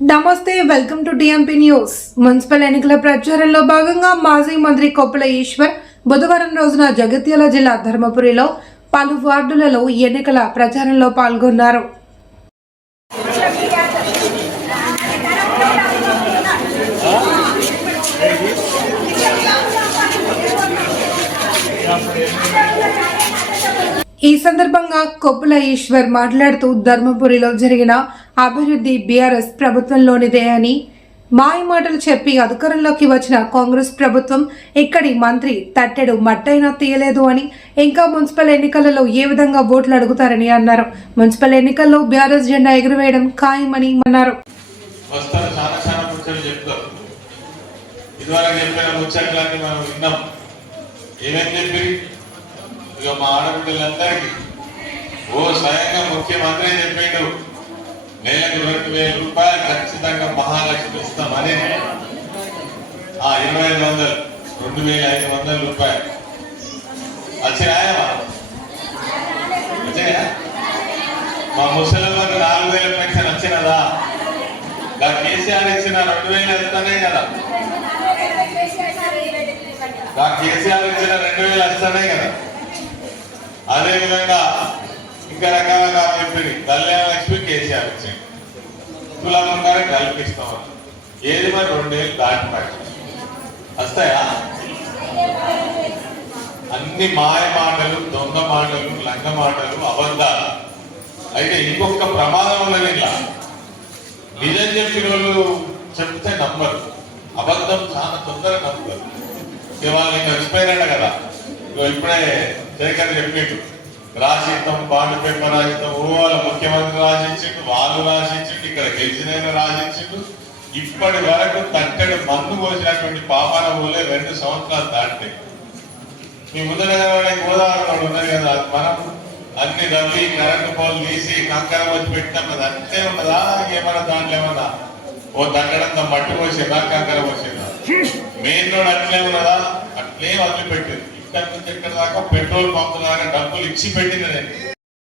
నమస్తే welcome to DMP news. Municipal ఎన్నికల ప్రచారంలో భాగంగా మాజీ మంత్రి కొప్పుల ఈశ్వర్ బుధవారం రోజున జగిత్యాల జిల్లా ధర్మపురిలో పలు వార్డులలో ఎన్నికల ప్రచారంలో పాల్గొన్నారు. ఈ సందర్భంగా కొప్పుల ఈశ్వర్ మాట్లాడుతూ ధర్మపురిలో జరిగిన అభివృద్ధి బీఆర్ఎస్ ప్రభుత్వంలోనిదే అని మాయమాటలు చెప్పి అధికారంలోకి వచ్చిన కాంగ్రెస్ ప్రభుత్వం ఇక్కడి మంత్రి తట్టెడు మట్టైనా తీయలేదు అని ఇంకా మున్సిపల్ ఎన్నికలలో ఏ విధంగా ఓట్లు అడుగుతారని అన్నారు. మున్సిపల్ ఎన్నికల్లో బీఆర్ఎస్ జెండా ఎగురవేయడం ఖాయమని అన్నారు. ఇక మా ఆడబిడ్డలందరికీ ఓ స్వయంగా ముఖ్యమంత్రి చెప్పిండు. నెలకు రెండు వేల రూపాయలు ఖచ్చితంగా మహాలక్ష్మి ఇస్తామని ఆ ఇరవై ఐదు వందలు రెండు వేల ఐదు వందల రూపాయలు. వచ్చినాయా వచ్చినాయా మా ముసలిళ్ళకు నాలుగు వేల పెన్షన్ వచ్చినదా? నా కేసీఆర్ ఇచ్చిన రెండు వేలు వస్తానే కదా. నా కేసీఆర్ ఇచ్చిన రెండు వేలు వస్తానే కదా. అదే విధంగా ఇంకా రకాలుగా చెప్పింది కళ్యాణ లక్ష్మి కేసీఆర్ ఇచ్చింది కల్పిస్తాం ఏది మరి రెండేళ్ళు దాటిపాటి వస్తాయా? అన్ని మాయ మాటలు దొంగ మాటలు లంగ మాటలు అబద్ధాలు. అయితే ఇంకొక ప్రమాదం ఉన్నది ఇలా నిజం చెప్పిన వాళ్ళు చెప్తే నమ్మరు. అబద్ధం చాలా తొందరగా నమ్మరు ఇవాళ నేను ఇంకా ఎక్స్పైర్ కదా? ఇప్పుడే శేఖర్ చెప్పిండు. రాసిస్తాం బాండ్ పేపర్ ఓ వాళ్ళ ముఖ్యమంత్రి రాసిచ్చిండు వాళ్ళు రాసిచ్చిండు ఇక్కడ గెలిచిన రాసిచ్చిండు ఇప్పటి వరకు తట్టెడు మందు పోసినటువంటి పాపాల పోలే రెండు సంవత్సరాలు దాటినాయి మీ ముందర గోదావరి ఉన్నది కదా మనం అన్ని రవి కరెంటు పోల్ తీసి కంకర వచ్చి పెట్టినాం కదా అంతే ఉన్నదా? ఏమన్నా దాంట్లో ఏమన్నా? ఓ తగ్గడంత మట్టి పోసేదా కంకర పోసేదా మెయిన్ రోడ్ అట్లే ఉన్నదా? అట్లే వదిలిపెట్టింది. ఇక్కడ నుంచి ఇక్కడ దాకా పెట్రోల్ పంప్ దాకా డబ్బులు ఇచ్చి పెట్టింది నేను